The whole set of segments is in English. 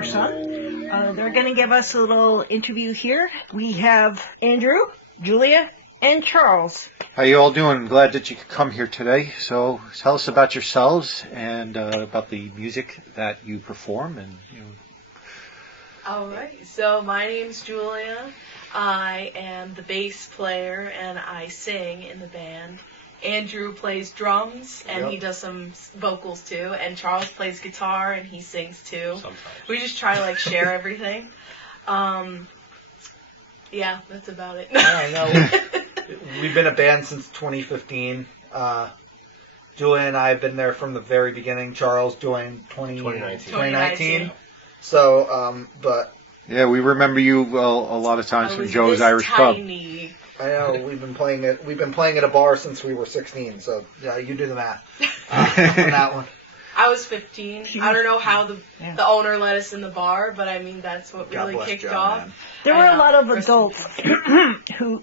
our son. They're going to give us a little interview here. We have Andrew, Julia, and Charles. How you all doing? Glad that you could come here today. So tell us about yourselves and about the music that you perform. And All right. So my name's Julia. I am the bass player and I sing in the band. Andrew plays drums and he does some vocals too. And Charles plays guitar and he sings too. Sometimes. We just try to share everything. Yeah, that's about it. I know. We've been a band since 2015. Julia and I have been there from the very beginning. Charles joined 2019. So, but... Yeah, we remember you a lot of times from Joe's Irish Pub. Tiny. I know, we've been playing at a bar since we were 16, so yeah, you do the math on that one. I was 15. I don't know how the owner let us in the bar, but I mean, that's what really kicked off. Man. There were a lot of adults who,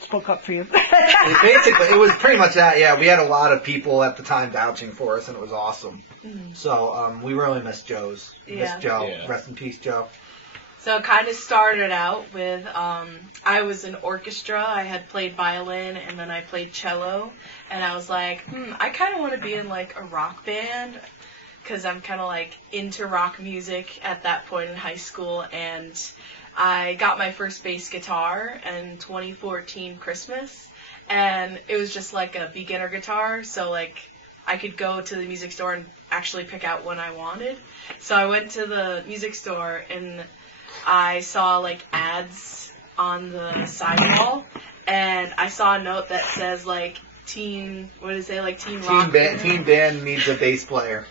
spoke up for you. Basically, it was pretty much that, yeah. We had a lot of people at the time vouching for us, and it was awesome. Mm. So, we really miss Joe's. Miss Joe. Yeah. Rest in peace, Joe. So it kind of started out with, I was in orchestra. I had played violin, and then I played cello. And I was like, I kind of want to be in, a rock band, because I'm kind of, into rock music at that point in high school. And I got my first bass guitar in 2014 Christmas. And it was just, a beginner guitar, so, I could go to the music store and actually pick out one I wanted. So I went to the music store, and I saw ads on the sidewall, and I saw a note that says teen rock teen band needs a bass player.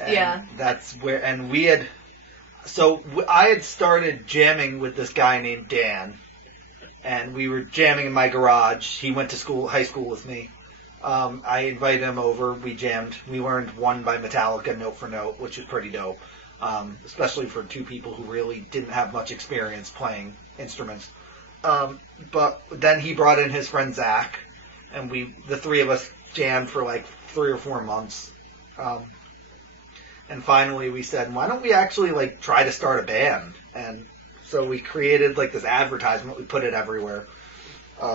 And that's where, and I had started jamming with this guy named Dan, and we were jamming in my garage. He went to high school with me. I invited him over. We jammed. We learned One by Metallica note for note, which was pretty dope. Especially for two people who really didn't have much experience playing instruments. But then he brought in his friend Zach, and the three of us jammed for 3 or 4 months. And finally we said, why don't we actually try to start a band? And so we created this advertisement. We put it everywhere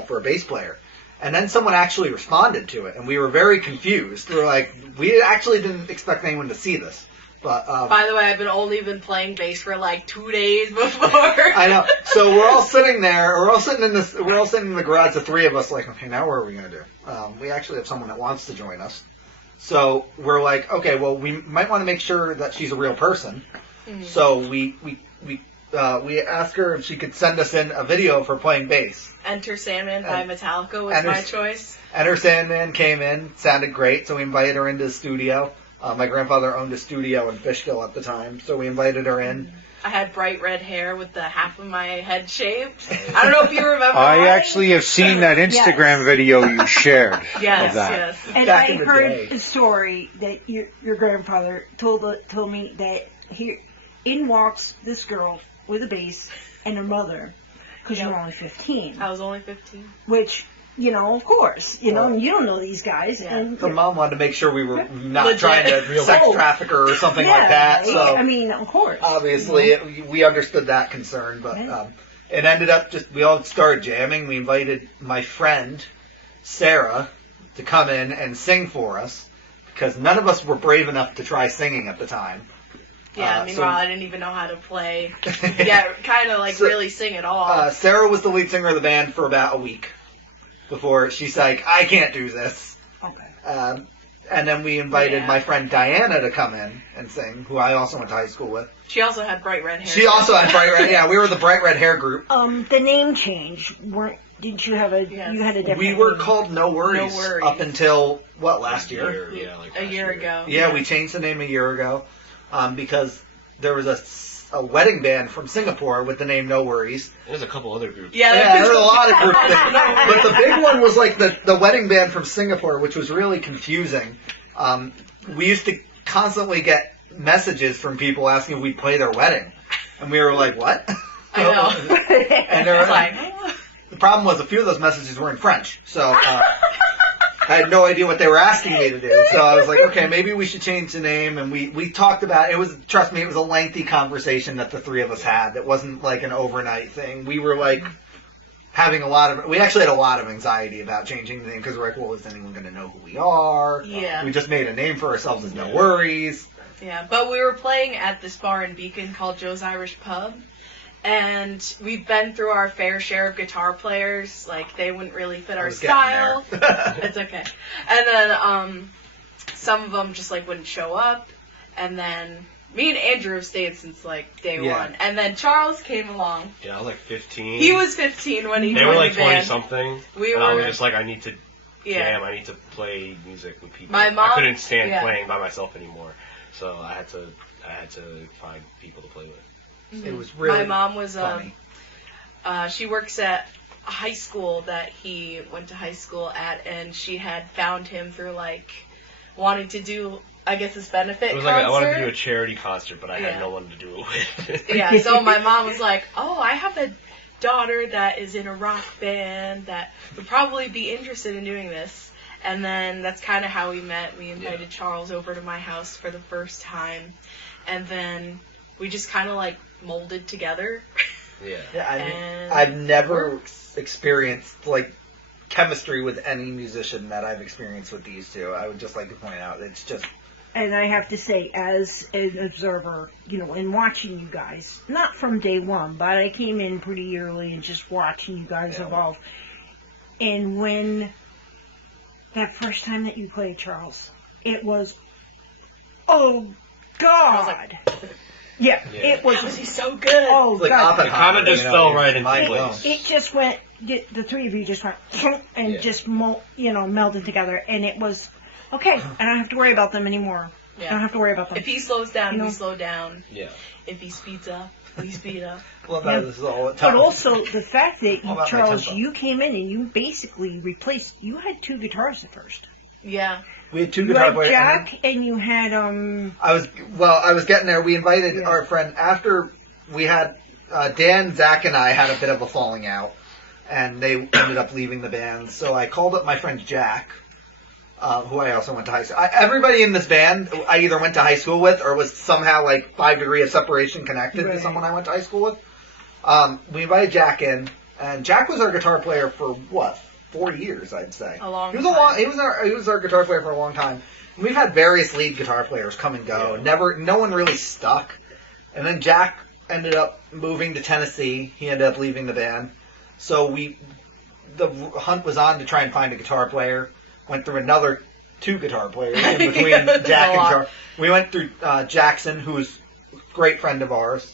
for a bass player. And then someone actually responded to it, and we were very confused. We were we actually didn't expect anyone to see this. But, by the way, I've only been playing bass for 2 days before. I know. So we're all sitting there. We're all sitting in the garage. The three of us, okay, now what are we gonna do? We actually have someone that wants to join us. So we're okay, well, we might want to make sure that she's a real person. Mm-hmm. So we asked her if she could send us in a video of her playing bass. Enter Sandman by Metallica was my choice. Enter Sandman came in, sounded great, so we invited her into the studio. My grandfather owned a studio in Fishkill at the time, so we invited her in. I had bright red hair with the half of my head shaved. I don't know if you remember. I actually have seen that Instagram video you shared. Yes, of that. yes. And I heard a story that your grandfather told me that in walks this girl with a bass and her mother, because you're only 15. I was only 15. Which... of course, you don't know these guys. Yeah. And her mom wanted to make sure we were not trying to sex traffic her or something like that. So, of course. Obviously, we understood that concern, but it ended up we all started jamming. We invited my friend, Sarah, to come in and sing for us, because none of us were brave enough to try singing at the time. Yeah, meanwhile, I didn't even know how to play. Kind of really sing at all. Sarah was the lead singer of the band for about a week. Before she's I can't do this. Okay. And then we invited my friend Diana to come in and sing, who I also went to high school with. She also had bright red hair. She also had bright red. Yeah, we were the bright red hair group. The name change. Didn't you have you had a different We were name? called No Worries, up until last year? A year ago. Yeah, we changed the name a year ago because there was a wedding band from Singapore with the name No Worries. There's a couple other groups. Yeah, there were a lot of groups. But the big one was the wedding band from Singapore, which was really confusing. We used to constantly get messages from people asking if we'd play their wedding. And we were like, what? I know. And they were the problem was a few of those messages were in French. So I had no idea what they were asking me to do. So I was like, okay, maybe we should change the name. And we talked about it. Trust me, it was a lengthy conversation that the three of us had. It wasn't like an overnight thing. We were like we actually had a lot of anxiety about changing the name because we're like, well, is anyone going to know who we are? Yeah. We just made a name for ourselves as No Worries. Yeah, but we were playing at this bar in Beacon called Joe's Irish Pub. And we've been through our fair share of guitar players. Like, they wouldn't really fit our style. It's okay. And then some of them just, like, wouldn't show up. And then me and Andrew have stayed since, like, day one. And then Charles came along. Yeah, I was, like, 15. He was 15 when he joined the band. They were, like, 20-something. I was just like, I need to jam. I need to play music with people. My mom, I couldn't stand playing by myself anymore. So I had to find people to play with. It was really My mom was funny. She works at a high school that he went to high school at, and she had found him through like wanting to do, I guess, this benefit. It was concert. like I wanted to do a charity concert, but I had no one to do it with. Yeah, so my mom was like, "Oh, I have a daughter that is in a rock band that would probably be interested in doing this." And then that's kind of how we met. We invited Charles over to my house for the first time, and then we just kind of like molded together. I've never experienced like chemistry with any musician that I've experienced with these two. I would just like to point out it's just. And I have to say, as an observer, in watching you guys, not from day one, but I came in pretty early and just watching you guys evolve. And when that first time that you played, Charles, it was, oh God! I was like, it was. How was he so good? Oh, like God. It kind of just fell right into place. It just went. The three of you just went and just melded together, and it was okay. I don't have to worry about them anymore. I don't have to worry about them. If he slows down, we slow down. Yeah. If he speeds up, we speed up. Well, this is all but also the fact that Charles, you came in and you basically replaced. You had two guitars at first. Yeah. We had two guitar players. You had Jack and you had I was getting there. We invited our friend after we had Dan, Zach, and I had a bit of a falling out, and they ended up leaving the band. So I called up my friend Jack, who I also went to high school. Everybody in this band, I either went to high school with or was somehow like 5 degree of separation connected to someone I went to high school with. We invited Jack in, and Jack was our guitar player for 4 years, I'd say. A long time. He was our guitar player for a long time. And we've had various lead guitar players come and go. No one really stuck. And then Jack ended up moving to Tennessee. He ended up leaving the band. So the hunt was on to try and find a guitar player. Went through another 2 guitar players in between Jack and Charles. We went through Jackson, who's a great friend of ours.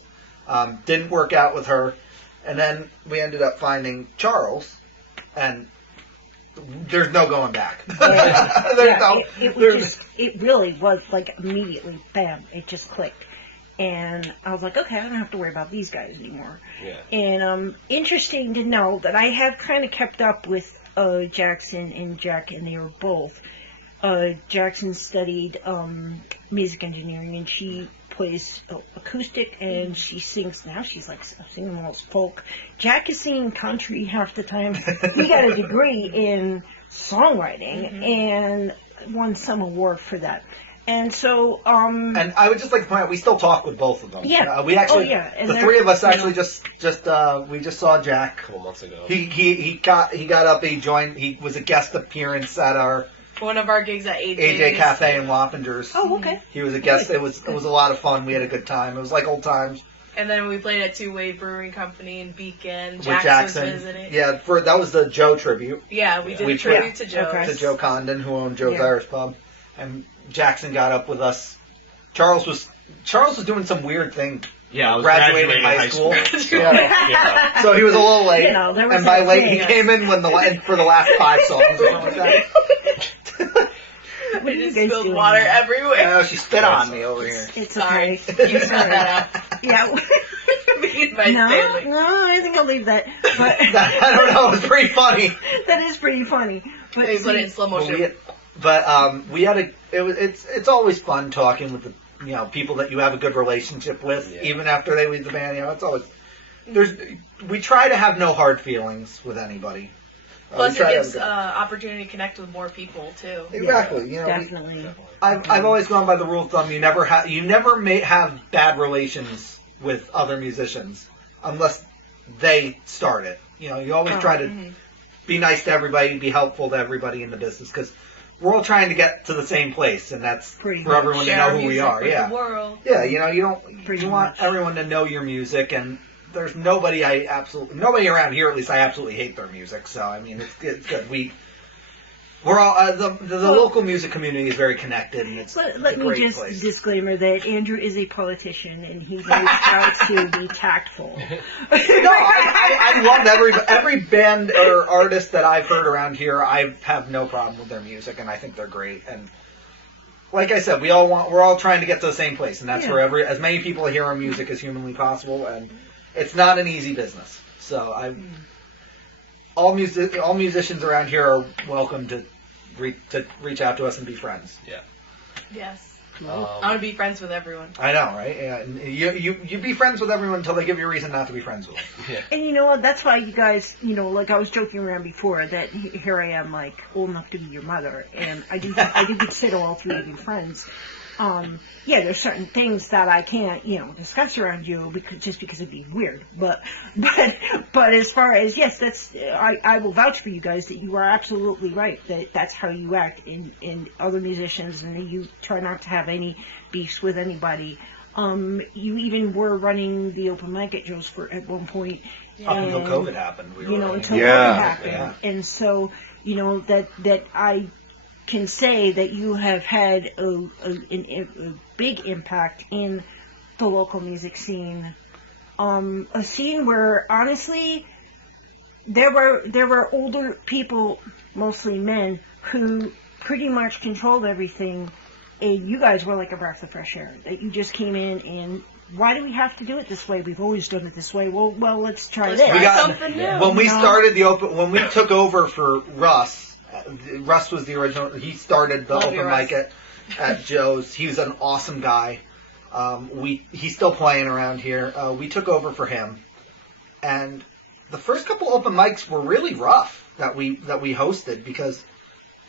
Didn't work out with her. And then we ended up finding Charles. And there's no going back. It really was like immediately, bam, it just clicked. And I was like, okay, I don't have to worry about these guys anymore. Yeah. And interesting to know that I have kind of kept up with Jackson and Jack, and they were both. Jackson studied music engineering, and she plays acoustic, and she sings now. She's like singing almost folk. Jack is singing country half the time. He got a degree in songwriting and won some award for that. And so, and I would just like to point out, we still talk with both of them. Yeah. We actually, And the three of us actually we just saw Jack A couple months ago. He got up, he was a guest appearance at one of our gigs at AJ Cafe in Wappingers. Oh, okay. He was a guest. It was a lot of fun. We had a good time. It was like old times. And then we played at Two Way Brewing Company in Beacon. With Jackson. Was visiting. Yeah, that was the Joe tribute. Yeah, we did a tribute to Joe. To Joe Condon, who owned Joe's Irish Pub. And Jackson got up with us. Charles was doing some weird thing. Yeah, I was graduating high school. Yeah. So he was a little late. And by late, he came in for the last 5 songs or something like that. We just spilled water everywhere. She spit on me over here. It's Sorry. okay. You cut that out. Yeah. No, I think I'll leave that. But I don't know. It was pretty funny. That is pretty funny. But They put it in slow motion. We had it's always fun talking with the people that you have a good relationship with, even after they leave the band. It's always we try to have no hard feelings with anybody. Plus, it gives opportunity to connect with more people too. Exactly. Yeah, definitely. I've always gone by the rule of thumb: you never may have bad relations with other musicians unless they start it. You always try to be nice to everybody, be helpful to everybody in the business, because we're all trying to get to the same place, and that's for everyone to know who we are. Yeah, the world. Yeah, you want everyone to know your music, and there's nobody around here, at least I absolutely hate their music. So I mean, it's good. We're all the local music community is very connected, and it's let me just place. Disclaimer that Andrew is a politician and he knows how to be tactful. No, I love every band or artist that I've heard around here. I have no problem with their music, and I think they're great. And like I said, we're all trying to get to the same place, and that's where as many people hear our music as humanly possible. And it's not an easy business. So all musicians around here are welcome to reach out to us and be friends. Yeah. Yes. I want to be friends with everyone. I know, right? Yeah. You be friends with everyone until they give you a reason not to be friends with them. Yeah. And you know what? That's why you guys, like I was joking around before that here I am, like old enough to be your mother, and I do consider all three of you friends. There's certain things that I can't, discuss around you because it'd be weird. But as far as I will vouch for you guys that you are absolutely right. That's how you act in other musicians, and you try not to have any beefs with anybody. You even were running the open mic at Joe's at one point. Up until COVID happened, until COVID happened, and so that I can say that you have had a big impact in the local music scene. A scene where, honestly, there were older people, mostly men, who pretty much controlled everything, and you guys were like a breath of fresh air. That you just came in and, why do we have to do it this way? We've always done it this way. Well, let's try this. We got something new. When we started when we took over for Russ was the original. He started the open mic at Joe's. He was an awesome guy. He's still playing around here. We took over for him, and the first couple open mics were really rough that we hosted, because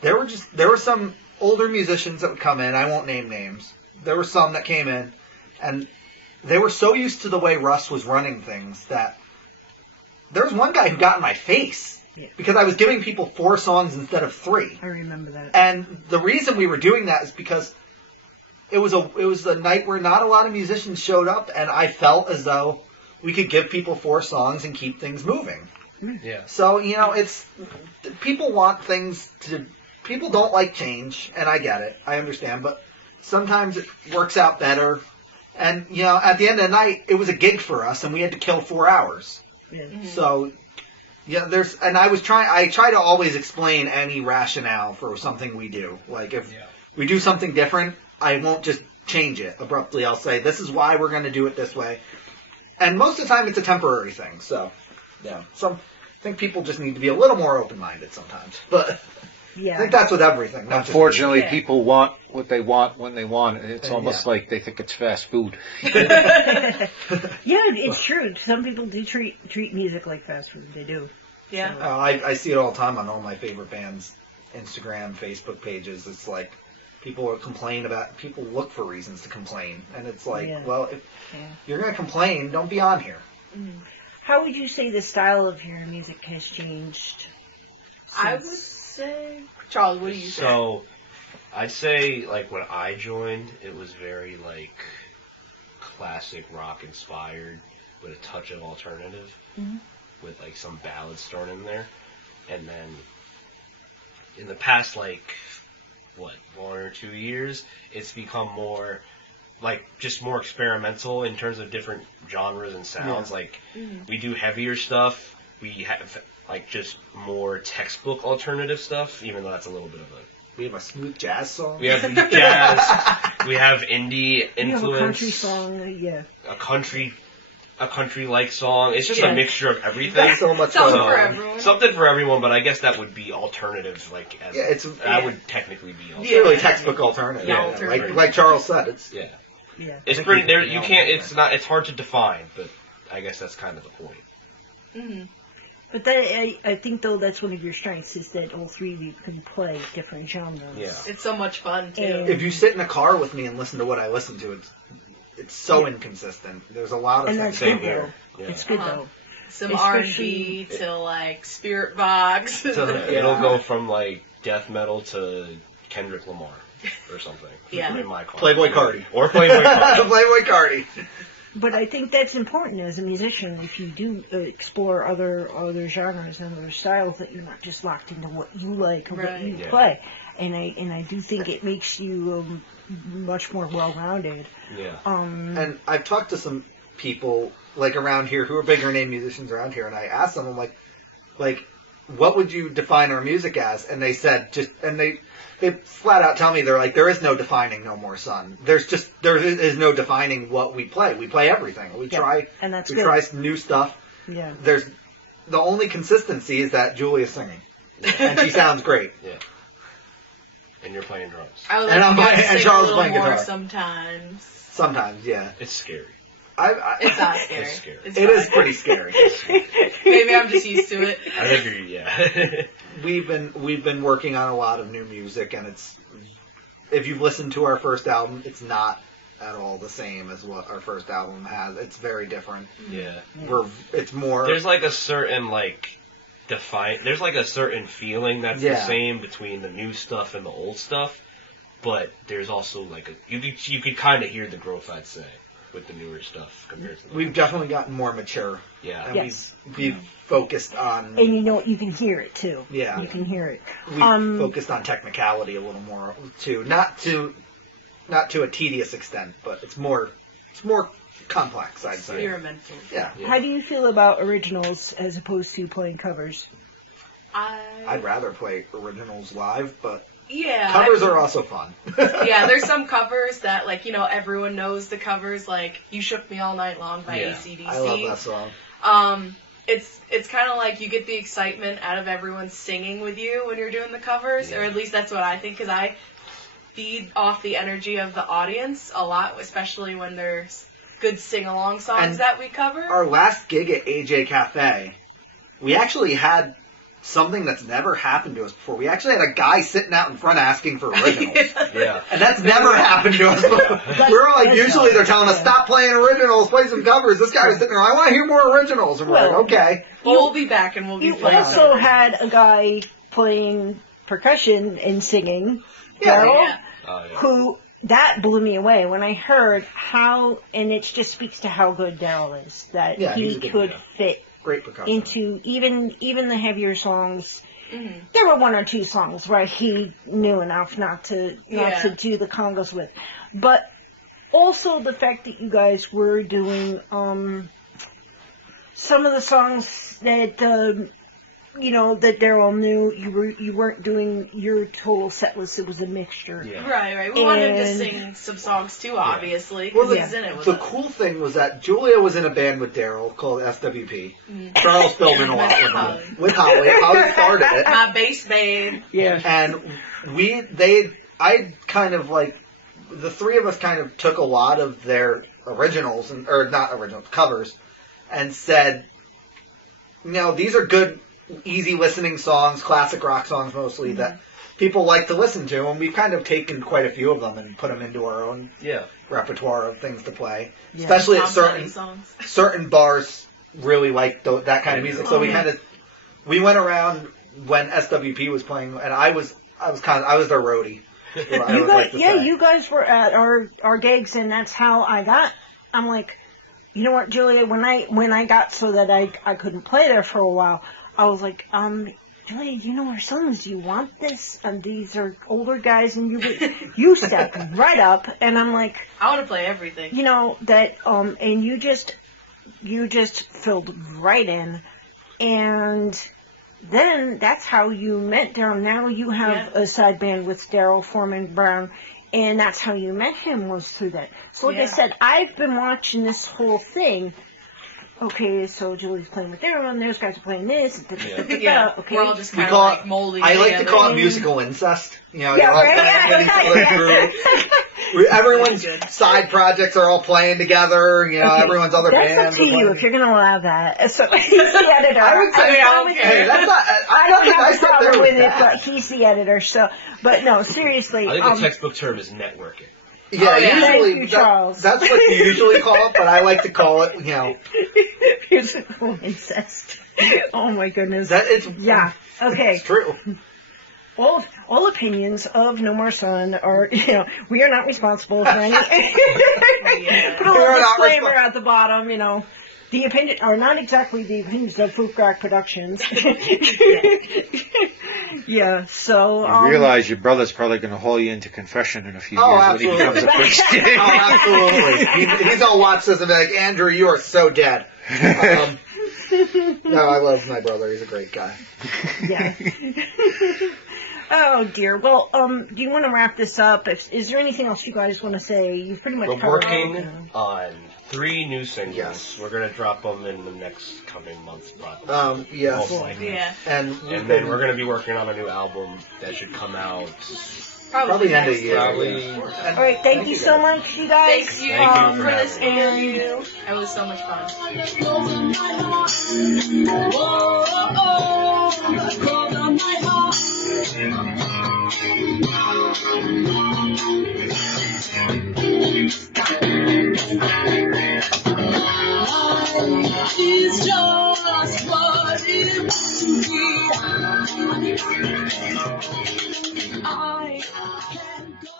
there were some older musicians that would come in. I won't name names. There were some that came in, and they were so used to the way Russ was running things that there was one guy who got in my face. Because I was giving people 4 songs instead of 3. I remember that. And the reason we were doing that is because it was a night where not a lot of musicians showed up, and I felt as though we could give people 4 songs and keep things moving. Yeah. So, it's people want things to. People don't like change, and I get it. I understand, but sometimes it works out better. And at the end of the night, it was a gig for us, and we had to kill 4 hours. Yeah. Mm-hmm. So. Yeah, I try to always explain any rationale for something we do. Like, if we do something different, I won't just change it abruptly. I'll say, this is why we're going to do it this way. And most of the time, it's a temporary thing. So, I think people just need to be a little more open-minded sometimes. But I think that's with everything. Unfortunately, people want what they want when they want it. It's almost like they think it's fast food. It's true. Some people do treat music like fast food. They do. Yeah. So. I see it all the time on all my favorite bands' Instagram, Facebook pages. It's like people look for reasons to complain. And it's like, well, if you're going to complain, don't be on here. Mm. How would you say the style of your music has changed? I would say... Charles, what do you say? So, I'd say, like, when I joined, it was very, like, classic rock inspired with a touch of alternative, with, like, some ballads thrown in there. And then, in the past, like, 1 or 2 years, it's become more, like, just more experimental in terms of different genres and sounds. Like, we do heavier stuff. We have, like, just more textbook alternative stuff, even though that's a little bit of a... We have a smooth jazz song. We have jazz. We have indie influence. We have a country song, A country-like song. It's just a mixture of everything. So much something for everyone. Something for everyone, but I guess that would be alternative. Like, that would technically be alternative. Really textbook alternative. Yeah, like Charles said, it's It's pretty. There, you can't. It's not. It's hard to define, but I guess that's kind of the point. Mm-hmm. But I think, though, that's one of your strengths, is that all three of you can play different genres. Yeah. It's so much fun, too. And- If you sit in a car with me and listen to what I listen to, it's so inconsistent. There's a lot of And things. that's good, Same though. here. Yeah. It's good, Uh-huh. though. Some Especially- R&B to, like, spirit box. It'll go from like death metal to Kendrick Lamar or something. Yeah. In my car. Playboy Cardi. Or Playboy Cardi. Playboy Cardi. But I think that's important as a musician, if you do explore other genres and other styles, that you're not just locked into what you like or what Right. you Yeah. play. And I do think it makes you much more well-rounded. Yeah. And I've talked to some people like around here who are bigger name musicians around here, and I asked them, I'm like, what would you define our music as? And they said they flat out tell me, they're like, there is no defining No More Sun. There is no defining what we play. We play everything. We Yeah, and that's we good. try some new stuff. Yeah. The only consistency is that Julia's singing, and she sounds great. Yeah. And you're playing drums. I would And like I'm to playing- sing and a Charles little playing more guitar. sometimes. Sometimes, yeah. It's scary. It's not scary. It's scary. It's It is fine. pretty scary. Maybe I'm just used to it. I think yeah. We've been working on a lot of new music, and if you've listened to our first album, it's not at all the same as what our first album has. It's very different. Yeah. It's more. There's like a certain there's like a certain feeling that's the Yeah. same between the new stuff and the old stuff, but there's also like you could kind of hear the growth, I'd say, with the newer stuff compared to the We've definitely gotten more mature, yeah. and Yes. we've focused on. And you know what? You can hear it, too. Yeah. You can hear it. We've focused on technicality a little more too, not to a tedious extent, but it's more complex, I'd say. Experimental. Yeah. Yeah. How do you feel about originals as opposed to playing covers? I'd rather play originals live, but Yeah. covers are also fun. Yeah, there's some covers that, like, everyone knows the covers, like You Shook Me All Night Long by Yeah. AC/DC. I love that song. It's kind of like you get the excitement out of everyone singing with you when you're doing the covers, or at least that's what I think, because I feed off the energy of the audience a lot, especially when there's good sing-along songs And that we cover. Our last gig at AJ Cafe, we actually had something that's never happened to us before. We actually had a guy sitting out in front asking for originals. Yeah. And that's never happened to us before. Yeah. We were like, usually they're telling us, stop playing originals, play some covers. This guy was sitting there, I want to hear more originals. And we're Well, like, okay. But we'll be back and we'll be You playing also some had originals. a guy playing percussion and singing, Yeah, Daryl, yeah. Oh, yeah. who, that blew me away when I heard how, and it just speaks to how good Daryl is, that Yeah, he's he a good could guy. fit Great percussion. into even the heavier songs. Mhm. There were one or two songs where he knew enough not to do the congas with, but also the fact that you guys were doing some of the songs that that Daryl knew, you weren't doing your total set list. It was a mixture. Yeah. Right. We wanted to And- sing some songs too, obviously, Well, because he's in it with the us. cool thing was that Julia was in a band with Daryl called SWP. Mhm. Charles filled in a lot with him. With Holly. Holly started it. My bass babe. Yeah. And I kind of like, the three of us kind of took a lot of their originals, or not originals, covers, and said, these are good, easy listening songs, classic rock songs mostly, that people like to listen to, and we've kind of taken quite a few of them and put them into our own Yeah. repertoire of things to play. Yeah. Especially at Tom Petty songs. certain bars really like that kind of music. So Oh, we yeah. we went around when SWP was playing, and I was their roadie. You guys were at our gigs, and that's how I got. I'm like, you know what, Julia? When I got so that I couldn't play there for a while, I was like, Julia, do you know our songs? Do you want this? And these are older guys, and you stepped right up, and I'm like, I want to play everything. and you just filled right in, and then that's how you met Daryl. Now you have a side band with Daryl Foreman Brown, and that's how you met him, was through that. So like I Yeah. said, I've been watching this whole thing. Okay, so Julie's playing with Daryl, and those guys are playing this. Yeah, Okay. we're all just We kind of call like molding I like to together. call it musical incest. Yeah, they're all right, playing with each other through. Everyone's Good. side projects are all playing together. You know, Okay, everyone's other that's bands. up to are you playing. if you're going to allow that. So he's the editor. I would say, I don't hey, care. that's not. I don't don't have a sit there problem with it, that. but he's the editor. So, but no, seriously. I think the textbook term is networking. Yeah, Oh, yeah. usually Thank you, Charles. that's what you usually call it, but I like to call it, you know, Musical incest. Oh my goodness. that it's Yeah. Okay. It's true. All opinions of No More Sun are, we are not responsible for any. Put a We little are not disclaimer at the bottom, The opinion are not exactly the opinions of FoopGrak Productions. Yeah, so. You realize your brother's probably going to haul you into confession in a few Oh, years absolutely. when he becomes a priest. Oh, absolutely. He's gonna watch this and be like, Andrew, you are so dead. No, I love my brother. He's a great guy. Yeah. Oh dear. Well, do you want to wrap this up? Is there anything else you guys want to say? You've pretty much We're covered working everything. on 3 new singles. Yes. We're gonna drop them in the next coming months, probably. Yes. Most likely. Yeah. And then we're gonna be working on a new album that should come out. probably end of next year. Probably. All right. Thank you so much, you guys. Thank you Thank you for for this having me. interview. It was so much fun. It's just what it wants to be. I can go.